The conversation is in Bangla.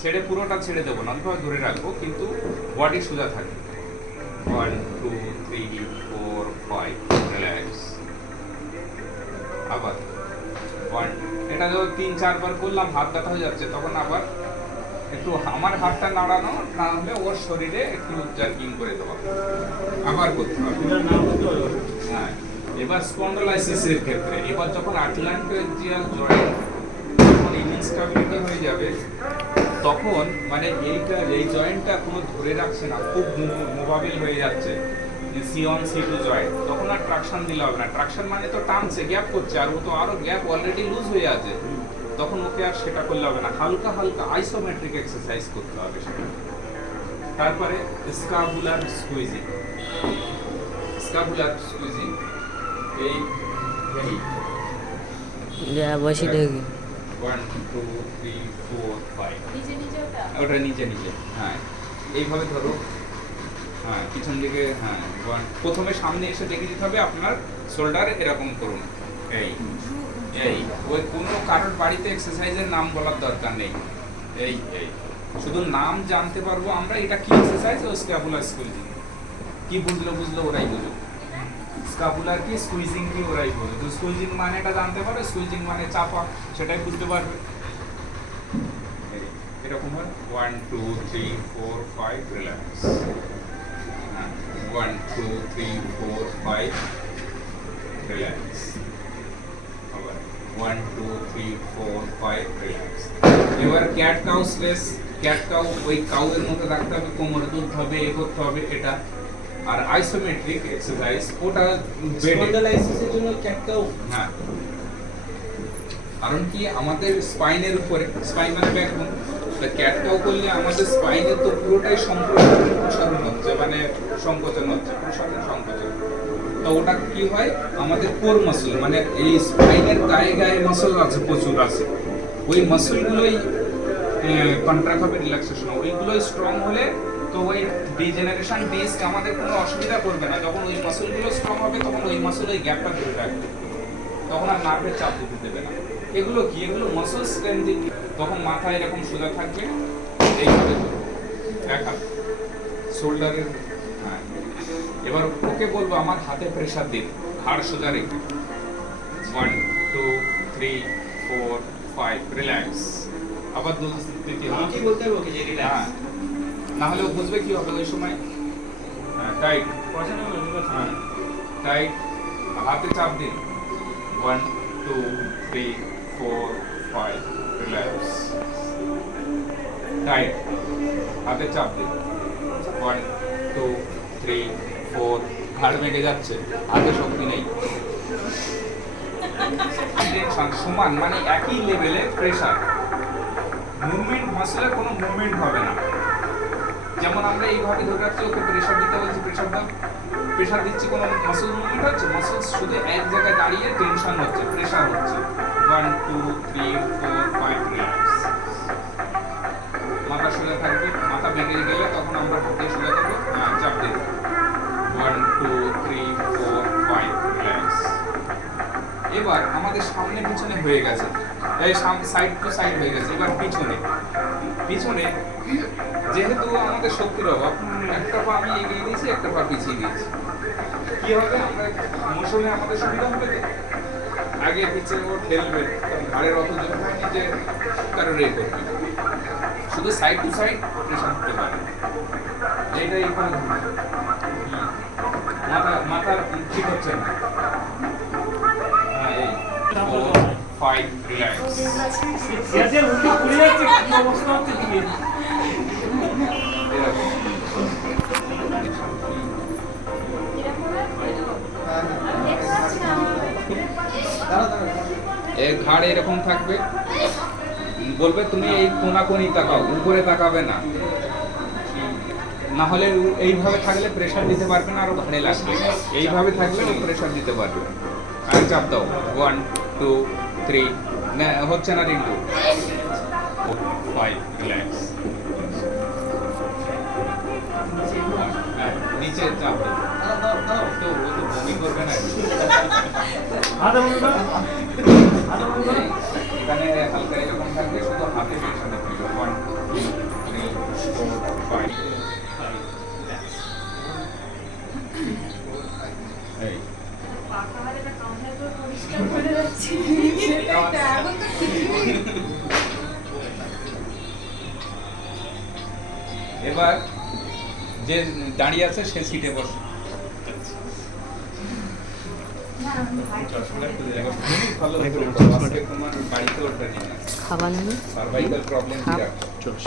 ছেড়ে পুরোটা ছেড়ে দেবো না, অল্প ধরে রাখবো, কিন্তু বডি সোজা থাকবে। 1 2 3 4 5 রিল্যাক্স। আবার 1, এটা যখন 3-4 বার করলাম হাত ব্যথা হয়ে যাচ্ছে, তখন আবার একটু আমার হাতটা নাড়ানো, না হলে ওর শরীরে একটু জার্কিং করে দেওয়া, আবার করতে হবে। হ্যাঁ, এবার স্পন্ডোলাইসিসের ক্ষেত্রে, এবার যখন আটলান্টিয়াল জয়েন্ট যখন ইনস্টেবিলিটি হয়ে যাবে, তখন মানে এই জয়েন্টটা কোনো ধরে রাখছে না, খুব মোবাইল হয়ে যাচ্ছে, C1 C2 জয়েন্ট, তখন আর ট্রাকশন দিলে হবে না। ট্রাকশন মানে তো টানছে, গ্যাপ করছে, আর ও তো আরো গ্যাপ অলরেডি লুজ হয়ে আছে, তখন ওকে আর সেটা করলে হবে না, হালকা হালকা আইসোমেট্রিক এক্সারসাইজ করতে হবে সেটা। তারপরে স্কাপুলার স্কুইজিং। স্কাপুলার স্কুইজিং এই বসে দেখি 1 2 3 4 5 ওটা নিচে নিচে, হ্যাঁ এইভাবে ধরো, হ্যাঁ পিছন দিকে, হ্যাঁ প্রথমে সামনে এসে দেখে দিতে হবে আপনার শোল্ডার এরকম করুন, এই এই ওই কোনো কারোর বাড়িতে এক্সারসাইজের নাম বলার দরকার নেই, এই এই শুধু নাম জানতে পারবো আমরা এটা কি এক্সারসাইজ, ও স্ক্যাপুলার স্কুইজিং কি বুঝলো ওরাই বুঝো, স্ক্যাপুলার কি স্কুইজিং কি ওরাই বুঝো। তো স্কুইজিং মানেটা জানতে পারবে, স্কুইজিং মানে চাপা, সেটাই বুঝতে পারবে। এরকম হয় 1 2 3 4 5 রিল্যাক্স, 1 2 3 4 5 রিল্যাক্স, আবার 1 2 3 4 5 রিল্যাক্স। এবার cat cow stress, cat cow ওই কাউয়ের মতো রাখতে হবে, কোমরে তুলতে হবে, এ করতে হবে এটা। আর আইসোমেট্রিক এক্সারসাইজ ওটা স্পন্ডালাইসিসের জন্য ক্যাট কাউ, হ্যাঁ, কারণ কি আমাদের স্পাইনের উপরে, স্পাইন মানে ব্যাকবোন, তো ক্যাট কাউ করলে আমাদের স্পাইনের তো পুরোটাই প্রসারণ হচ্ছে, মানে সংকোচন হচ্ছে, প্রসারণ সংকোচন। তো ওটা কি হয়, আমাদের কোর মাসল মানে এই স্পাইনের গায়ে গায়ে মাসল আছে, প্রচুর আছে, ওই মাসলগুলোই কন্ট্রাক্ট হবে, রিল্যাক্সেশন হবে, ওইগুলোই স্ট্রং হলে তো ওই ডিজেনারেশন ডিস্ক আমাদের কোনো অসুবিধা করবে না। যখন ওই মাসলগুলো স্ট্রং হবে, তখন ওই মাসল ওই গ্যাপটা ধরে রাখবে, তখন আর নার্ভের চাপ দিতে দেবে না। এগুলো কি, এগুলো মাসল স্ট্রেংথেনিং। তখন মাথা এরকম সোজা থাকবে, এইভাবে এক হাত শোল্ডারের, হ্যাঁ। এবার ওকে বলবো আমার হাতে প্রেসার দিন, ঘাড় সোজা রেখে, 1 2 3 4 5 রিল্যাক্স। আবার দিতে হবে, কি বলতে হবে ওকে যে রিল্যাক্স, না হলে ও বুঝবে কি হবে ওই সময়, টাইট, হ্যাঁ টাইট, হাতে চাপ দিন, 1 2 3 4 5 রিল্যাক্স, টাইট, হাতে চাপ দিন, 1 2 3 4, ঘাড় বেঁকে যাচ্ছে, হাতে শক্তি নেই, টেনশন সমান, মানে একই লেভেলে প্রেসার, মুভমেন্ট মাসলের কোনো মুভমেন্ট হবে না। যেমন আমরা এইভাবে ধরে রাখছি, ওকে প্রেসার দিতে বলছি, প্রেসার দাও, প্রেসার দিচ্ছি, কোনো মাসল মুভমেন্ট হচ্ছে, মাসল শুধু এক জায়গায় দাঁড়িয়ে টেনশন হচ্ছে, প্রেসার হচ্ছে। 1 2 3 4 5 রিল্যাক্স। মাথা সোজা থাকবে, মাথা বেঁকে গেলে তখন আমরা হাতে সোজা দেবো, চাপ দেবো, 1 2 3 4 5 রিল্যাক্স। এবার আমাদের সামনে পিছনে হয়ে গেছে, এই সাইড টু সাইড হয়ে গেছে। এবার পিছনে, পিছনে যেহেতু আমাদের শক্তির অভাব, একটা পা আমি এগিয়ে দিয়েছি, একটা পা পিছিয়ে দিয়েছি, কি হবে, আমরা মোশনে আমাদের সুবিধা হবে, আগে পিছিয়ে ও ঠেলবে, ঘাড়ের অত জোর হয়নি যে কারো রে করবে, শুধু সাইড টু সাইড প্রেশার দিতে পারে, এইটাই এখানে মাথার ঠিক হচ্ছে না, হ্যাঁ এই 5 রিল্যাক্স। গ্যাসের উল্টো পুড়ে যাচ্ছে, কি অবস্থা হচ্ছে দিকে, ঘাড় এরকম থাকবে, বলবে তুমি এই কোনাকুনি তাকাও, উপরে তাকাবে না, না হলে এইভাবে থাকলে প্রেসার দিতে পারবে না, আরো ঘাড়ে লাগবে, এইভাবে থাকলে প্রেসার দিতে পারবে। আর চাপ দাও, 1 2 3, না হচ্ছে না, রিংটু 5 রিল্যাক্স, নিচে চাপ দাও, তো ও তো বমি করবে না, এখানে হালকা এরকম থাকবে, শুধু হাতে প্রেসার দিতে হবে, 1 এই পাকা হাতে কাঁধে তো পরিষ্কার করে যাচ্ছি সেটাই তো এখন তো কিছুই এবার যে দাঁড়িয়ে আছে সে সিটে বসে না আমি ভাই এবার তুমি ভালো আজকে তোমার বাড়িতে ওটা নিয়ে খাবার নেই সার্ভাইকাল প্রবলেম বিরাট চলছে